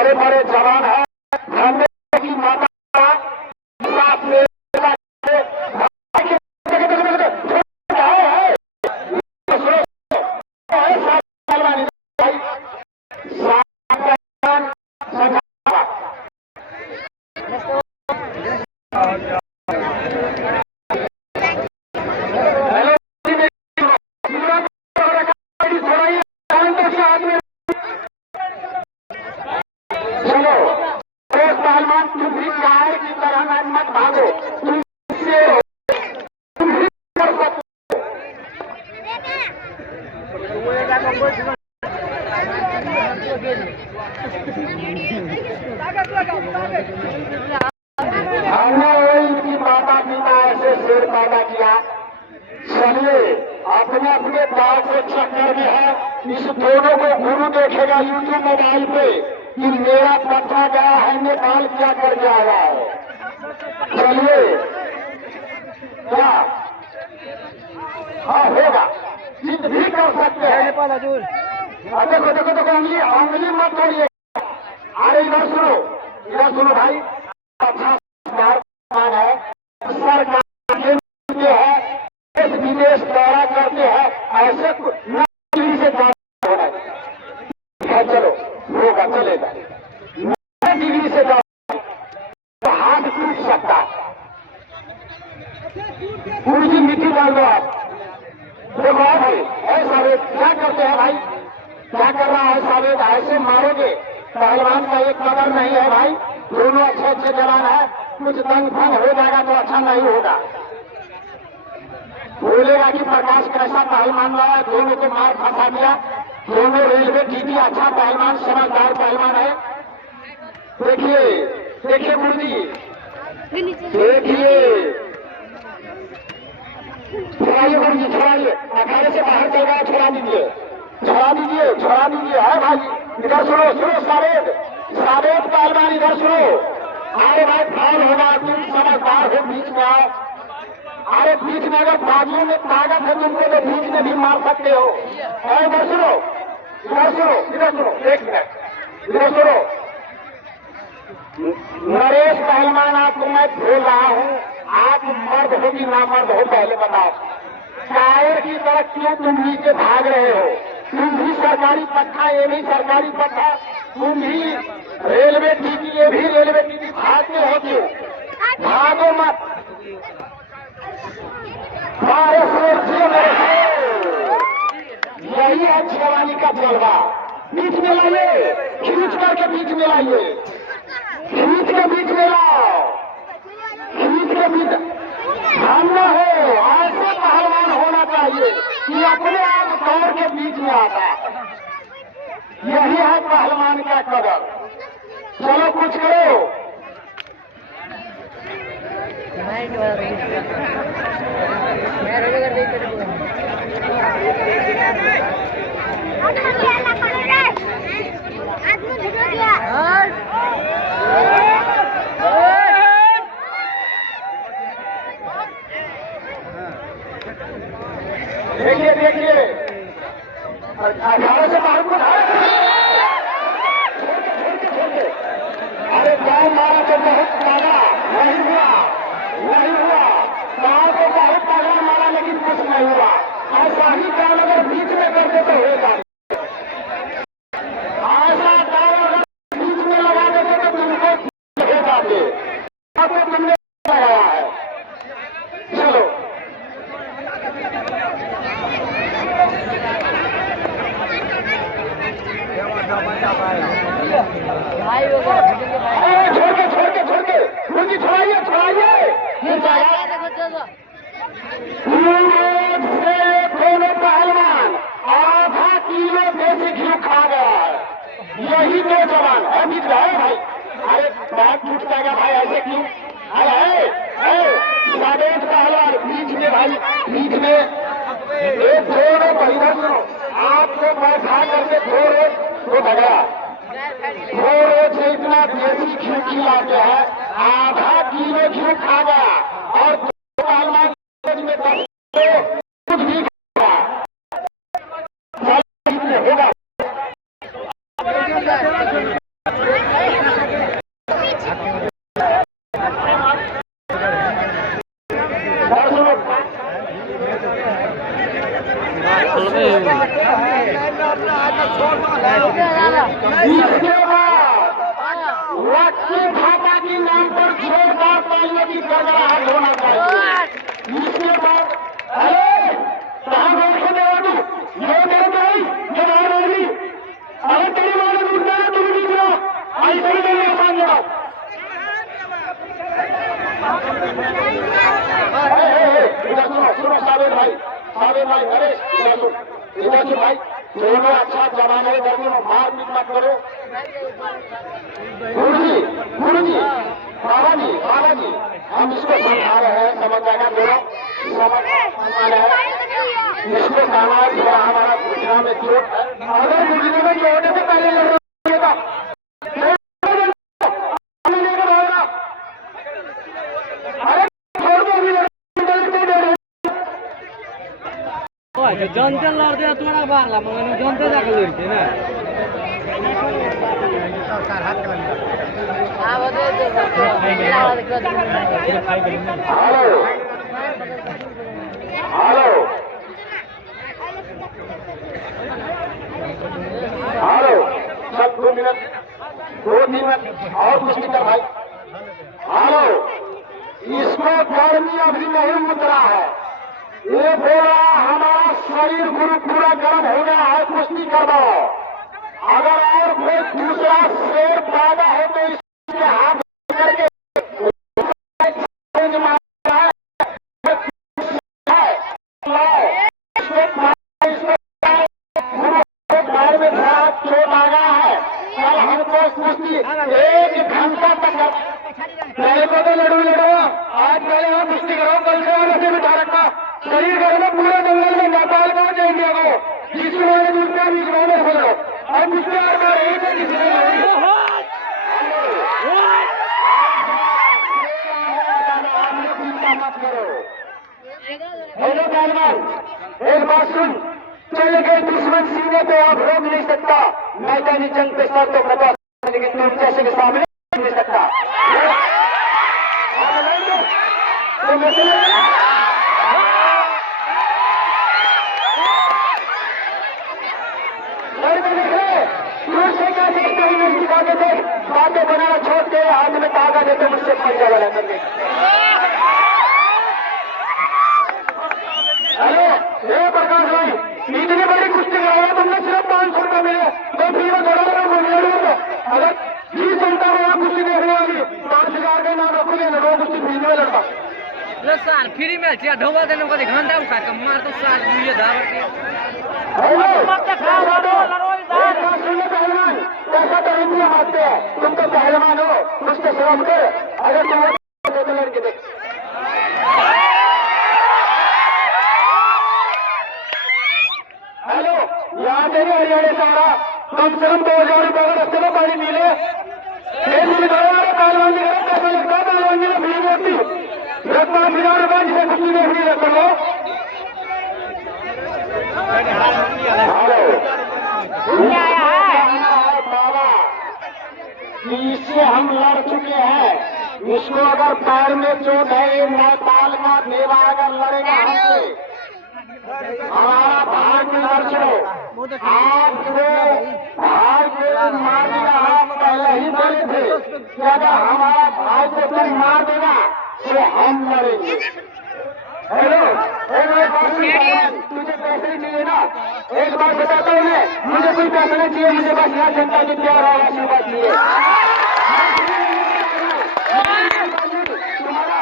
बड़े बड़े जवान हैं, हमने की माता साथ में हमने इनकी माता पिता ऐसे शेर पैदा किया। चलिए अपने अपने दाव के चक्कर में है, इस दोनों को गुरु देखेगा यूट्यूब मोबाइल पे कि मेरा बच्चा गया है नेपाल, क्या कर जाएगा है। चलिए क्या हाँ होगा, जिद भी कर सकते हैं। देखो देखो देखो, उंगली मत तोड़िए। अरे इधर सुनो भाई, अच्छा है, सरकार है, देश विदेश दौरा करते हैं, ऐसे टीवी से होना है। चलो होगा, चलेगा, टीवी से तो हाथ टूट सकता है। पूरी मिट्टी डाल दो आप। देखो भाई ऐसा क्या करते हैं भाई, क्या कर रहा है सावेद, ऐसे मारोगे। पहलवान का एक कदर नहीं है भाई, दोनों अच्छे अच्छे जवान है, कुछ दंग भंग हो जाएगा तो अच्छा नहीं होगा। बोलेगा कि प्रकाश कैसा पहलवान रहा, दोनों को मार फंसा दिया। दोनों रेलवे टीटी अच्छा पहलवान, समझदार पहलवान है। देखिए देखिए गुरु जी, देखिए छुड़ाइए गुरु जी, छुड़ाइए, अखाड़े से बाहर चल रहा, छुड़ा दीजिए, छुड़ा दीजिए, छुड़ा दीजिए। है भाई इधर सुनो सावेद पहलवान, इधर सुनो। अरे भाई फाउल होगा, तुम समझदार हो, बीच में आओ। अरे बीच में अगर बाजुओं में ताकत है तुमको तो बीच में भी मार सकते हो। और इधर सुनो, एक मिनट, इधर सुनो। नरेश पहलवान, आपको मैं बोल रहा हूँ, आप मर्द हो कि ना मर्द हो, पहले बताओ। टायर की तरह क्यों तुम नीचे भाग रहे हो? तुम भी सरकारी पट्टा, ये भी सरकारी पट्टा, तुम भी रेलवे टीटी, ये भी रेलवे टीटी, भागते हो क्यों? भागो मत। यही है जवानी का जलवा। बीच में लाइए, खींच करके बीच में लाइए, खींच के बीच में लाओ, खींच के बीच। हम न हो, ऐसे पहलवान होना चाहिए कि अपने आप दौड़ के बीच में आता है। यही है पहलवान का कदर। चलो कुछ करो। देखिए देखिए, अखाड़े से बाहर को छोड़। अरे गाँव मारा तो बहुत मारा, नहीं हुआ। गाँव को बहुत पहला मारा, लेकिन कुछ नहीं हुआ। ऐसा ही काम अगर बीच में करते तो होगा। ऐसा काम अगर बीच में लगा देते तो तुमको हो जाते, तो तुमने लगाया है। चलो छोड़ के मुझे छुड़ाइए। दोनों पहलवान आधा किलो देसी घी खा गया है, यही दो जवान है बीच में है भाई। अरे पैर टूट जाएगा भाई, ऐसे क्यों? अरे सावेद पहलवान बीच में भाई, बीच में एक दोनों परिवार सुनो, आपको बैठा करके दो रोज से इतना देसी घी खिलाते हैं, आधा किलो घी खा गया। और पहलवान में कुछ भी होगा। दोनों अच्छा जमाने में गर्मी में मार पीट मत करो। गुरु जी, बाबा जी, हम इसको समझा रहे हैं, समझ जाएगा दोनों समझ रहे हैं। इसको कहना है थोड़ा हमारा घुटना में चोट है, अगर घुटने में चोट है तो पहले लड़ रहा जनते लड़ते तोरा बारला मगर जनते जाके लड़ते ना हेलो सब 2 मिनट और कुछ कर भाई। हेलो, इसको गर्मी अभी नहीं उतरा है, ये बोला हमारा शरीर गुरु पूरा गर्म हो गया है, कुश्ती करवाओ। अगर और कोई दूसरा शेर पैदा है तो इसके हाथ करके चोट आ गया है। कल हमको कुश्ती 1 घंटा तक पहले को तो लड़ू लड़ो, आज पहले हम कुश्ती करो, कल से और ऐसे बिठा रखा शरीर गर्म है, पूरे जंगल में नेपाल का जाएंगे को जिस वाले दूसरा बीच में हो जाओ और मुझसे मत करो। हेलो पहलवान, एक बात सुन, चले गए दुश्मन सीने पे आप रोक नहीं सकता, मैदानी जंग पे सर तो बता, लेकिन तुम जैसे के सामने नहीं सकता। बातें बनाना छोड़ के हाथ में ताकत देते मुझसे पंजा वाला करके। हेलो, हे प्रकाश भाई, इतनी बड़ी कुश्ती कराया तुमने, सिर्फ 500 रुपये मिले तो फ्री में थोड़ा अगर 20 घंटा में कुश्ती देखने वाली 5,000 का नाम रखोगे ना, वो कुश्ती फ्री में लड़का सार फ्री में ढोगा देने को घंटा उठा के मार तो साल मुझे ऐसा तो नहीं मानते हैं, तुम तो पहलवान हो, मुझसे शर्म कर। अगर तुम लड़के देख हेलो, यहाँ से नहीं हरियाणा से आ रहा, कम से कम 2,000 रुपये का रस्ते में पानी मिले, पहलवान कैसा लगता है, पहलवान मिले फ्री में होती 10,000 रुपये जिसे कुछ नहीं देखनी रख लो। इससे हम लड़ चुके हैं, इसको अगर पैर में चोट है, ये नेपाल का देवा अगर लड़ेगा हमसे, हमारा भाई के दर्शो आपको भाई को मारने का हम पहले ही बोले थे कि अगर हमारा भाई को तुम मार देगा तो हम लड़ेंगे। हेलो, तुझे पैसे नहीं चाहिए ना, एक बार बताता हूँ मैं, मुझे कोई पैसा नहीं चाहिए, मुझे बस यहाँ जनता की प्यार और आशीर्वाद चाहिए। तुम्हारा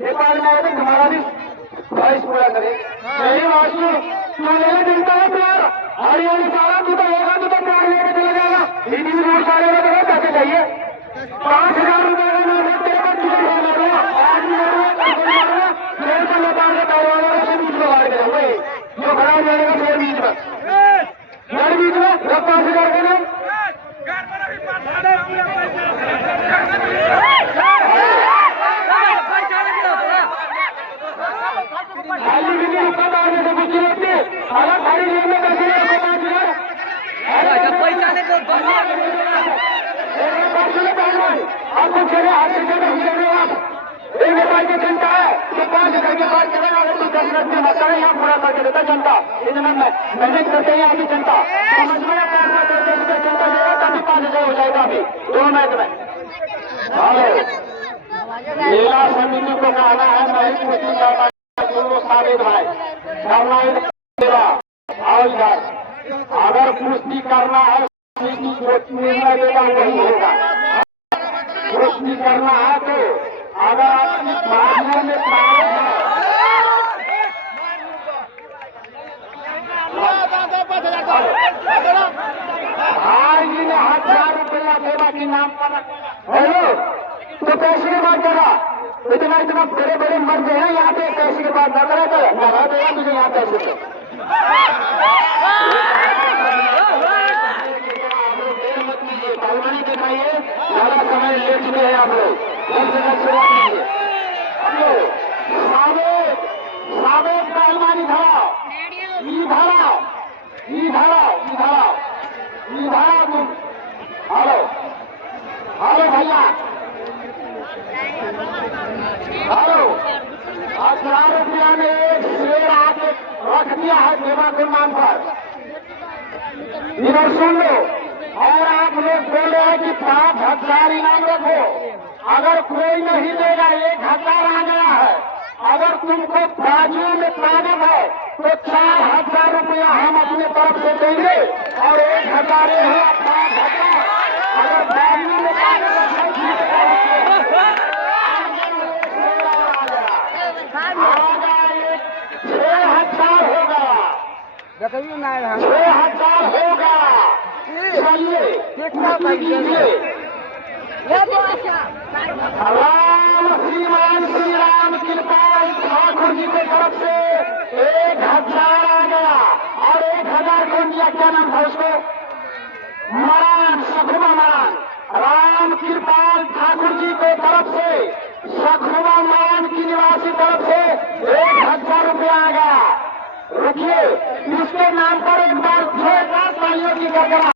नेपाल में आए तो तुम्हारा भी ख्वाहिश पूरा करे। यही वास्तु तू लेने जनता है प्यार, हरियाणा सारा तू तो होगा, तू तो प्यार लेके चले जाएगा, इतनी दूर सारे में तुम्हें पैसे चाहिए, 5,000 रुपये का नाम तेरे को तुझे मारूंगा, आज भी मारूंगा, मेरे को नेपाल के पहलवानों से बीच में मार गए हुए जो खड़ा हो जाएगा शेर बीच में 5,000 के नाम खाली भी नहीं रुका था, आने से कुछ नहीं होती, अगर खाली जेब में पैसे नहीं रखो 5,000 पैसा नहीं आपको चले हाथ से चले आप एक नेपाल की जनता है तो 5 घर के बाद चलेगा, अगर तो 10 मिनट में मसला यहाँ पूरा करके देता जनता, इतना मेहनत करते हैं अभी जनता, समझ में 5,000 रुपये जनता देगा तभी 5,000 हो जाएगा अभी 2 मिनट में। मेला समिति को कहना है नहीं कुश्ती करना, साबित भाई आओ इधर, अगर कुश्ती करना है निर्णय देगा वही होगा, कुश्ती करना है तो अगर आपकी भावना में प्राण है भाई जी ने 1000 रुपया सेवा के नाम पर हेलो तो कैसे की बात करा इतना इतना बड़े बड़े मर्द हैं यहाँ पे कैसे की बात न करे तो लगा देगा तुझे यहाँ पैसे पालवानी दिखाइए ज्यादा समय ले चुके हैं आप लोग शुरुआत कीजिए साबित पालवानी धरा तुम हेलो भैया हेलो 1000 रुपया में एक शेर आके रख दिया है सेवा के नाम पर इधर सुन लो और आप लोग बोल रहे हैं कि 5000 इनाम रखो अगर कोई नहीं देगा 1000 आ गया है अगर तुमको बाजू में ताकत है तो 4000 रुपया हम अपने तरफ से देंगे और 1000 है 5000 अगर बाजू में ताकत है 6000 होगा 6000 होगा चलिए राम श्री राम कृपाल ठाकुर जी की तरफ से 1000 आ गया और 1000 कौन दिया क्या नाम था उसको मान सखुमा मान राम कृपाल ठाकुर जी की तरफ से सखुमा मान की निवासी तरफ से 1000 रुपया आ गया रुकिए इसके नाम पर एक बार 6 तालियों की गड़गड़ा